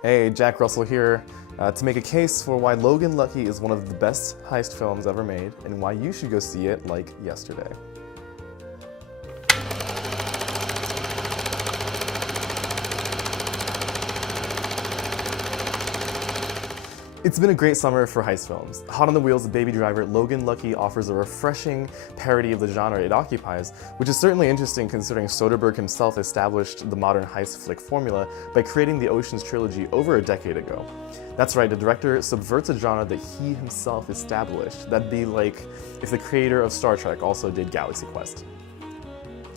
Hey, Jack Russell here, to make a case for why Logan Lucky is one of the best heist films ever made and why you should go see it like yesterday. It's been a great summer for heist films. Hot on the wheels of Baby Driver, Logan Lucky offers a refreshing parody of the genre it occupies, which is certainly interesting considering Soderbergh himself established the modern heist flick formula by creating the Ocean's trilogy over a decade ago. That's right, the director subverts a genre that he himself established. That'd be like if the creator of Star Trek also did Galaxy Quest.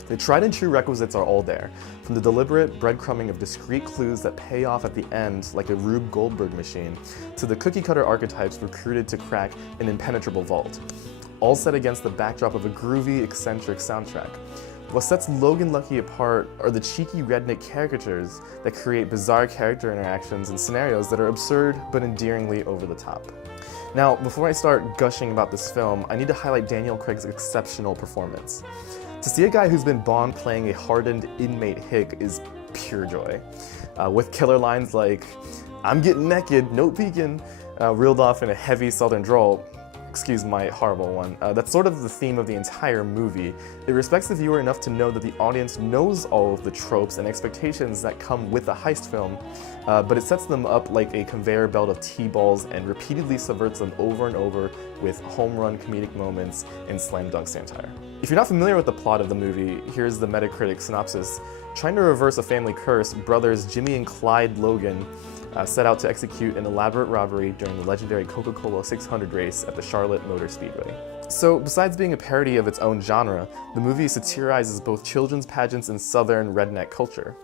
The tried and true requisites are all there, from the deliberate breadcrumbing of discrete clues that pay off at the end like a Rube Goldberg machine, to the cookie-cutter archetypes recruited to crack an impenetrable vault, all set against the backdrop of a groovy, eccentric soundtrack. What sets Logan Lucky apart are the cheeky redneck caricatures that create bizarre character interactions and scenarios that are absurd but endearingly over the top. Now, before I start gushing about this film, I need to highlight Daniel Craig's exceptional performance. To see a guy who's been Bond playing a hardened inmate hick is pure joy. With killer lines like, "I'm getting naked, no peeking," reeled off in a heavy southern drawl. Excuse my horrible one. That's sort of the theme of the entire movie. It respects the viewer enough to know that the audience knows all of the tropes and expectations that come with a heist film, but it sets them up like a conveyor belt of T-balls and repeatedly subverts them over and over with home run comedic moments and slam dunk satire. If you're not familiar with the plot of the movie, here's the Metacritic synopsis. Trying to reverse a family curse, brothers Jimmy and Clyde Logan set out to execute an elaborate robbery during the legendary Coca-Cola 600 race at the Charlotte Motor Speedway. So, besides being a parody of its own genre, the movie satirizes both children's pageants and southern redneck culture.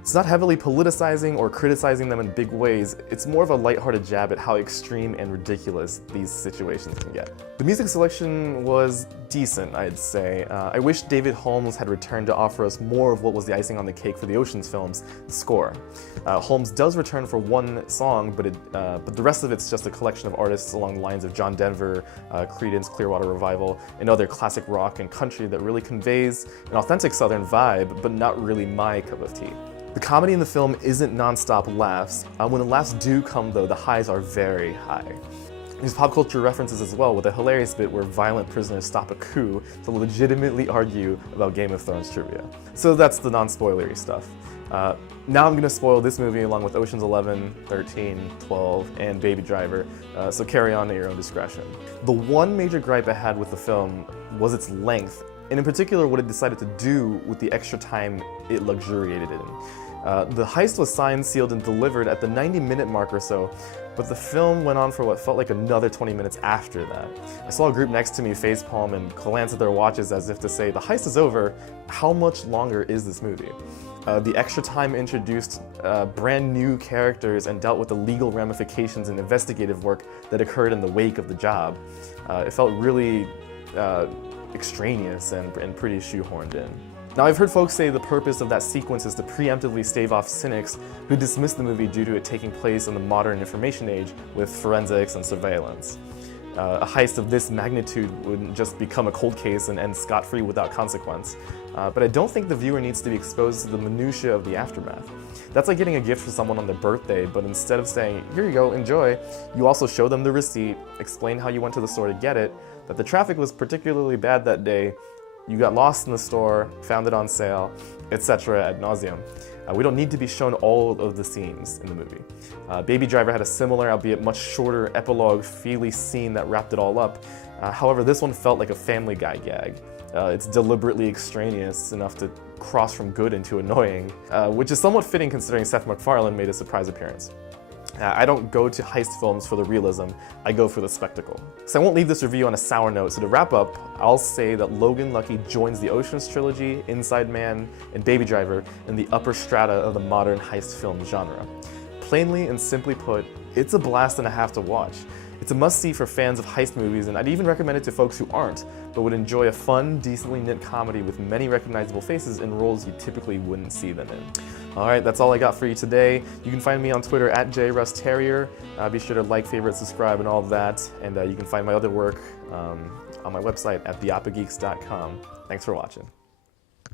It's not heavily politicizing or criticizing them in big ways, it's more of a lighthearted jab at how extreme and ridiculous these situations can get. The music selection was decent, I'd say. I wish David Holmes had returned to offer us more of what was the icing on the cake for the Ocean's films, the score. Holmes does return for one song, but the rest of it's just a collection of artists along the lines of John Denver, Creedence Clearwater Revival, and other classic rock and country that really conveys an authentic southern vibe, but not really my cup of tea. The comedy in the film isn't non-stop laughs. When the laughs do come though, the highs are very high. There's pop culture references as well, with a hilarious bit where violent prisoners stop a coup to legitimately argue about Game of Thrones trivia. So that's the non-spoilery stuff. Now I'm going to spoil this movie along with Ocean's 11, 13, 12, and Baby Driver, so carry on at your own discretion. The one major gripe I had with the film was its length, and in particular what it decided to do with the extra time it luxuriated in. The heist was signed, sealed, and delivered at the 90-minute mark or so, but the film went on for what felt like another 20 minutes after that. I saw a group next to me facepalm and glance at their watches as if to say, the heist is over, how much longer is this movie? The extra time introduced brand new characters and dealt with the legal ramifications and investigative work that occurred in the wake of the job. It felt really extraneous and pretty shoehorned in. Now, I've heard folks say the purpose of that sequence is to preemptively stave off cynics who dismiss the movie due to it taking place in the modern information age with forensics and surveillance. A heist of this magnitude wouldn't just become a cold case and end scot-free without consequence. But I don't think the viewer needs to be exposed to the minutiae of the aftermath. That's like getting a gift for someone on their birthday, but instead of saying, "Here you go, enjoy," you also show them the receipt, explain how you went to the store to get it, that the traffic was particularly bad that day, you got lost in the store, found it on sale, etc. ad nauseum. We don't need to be shown all of the scenes in the movie. Baby Driver had a similar, albeit much shorter, epilogue-feely scene that wrapped it all up. However, this one felt like a Family Guy gag. It's deliberately extraneous enough to cross from good into annoying, which is somewhat fitting considering Seth MacFarlane made a surprise appearance. I don't go to heist films for the realism, I go for the spectacle. So I won't leave this review on a sour note, so to wrap up, I'll say that Logan Lucky joins the Ocean's trilogy, Inside Man, and Baby Driver in the upper strata of the modern heist film genre. Plainly and simply put, it's a blast and a half to watch. It's a must-see for fans of heist movies, and I'd even recommend it to folks who aren't, but would enjoy a fun, decently knit comedy with many recognizable faces in roles you typically wouldn't see them in. Alright, that's all I got for you today. You can find me on Twitter at JRustTerrier. Be sure to like, favorite, subscribe, and all of that. And you can find my other work on my website at theoppageeks.com. Thanks for watching.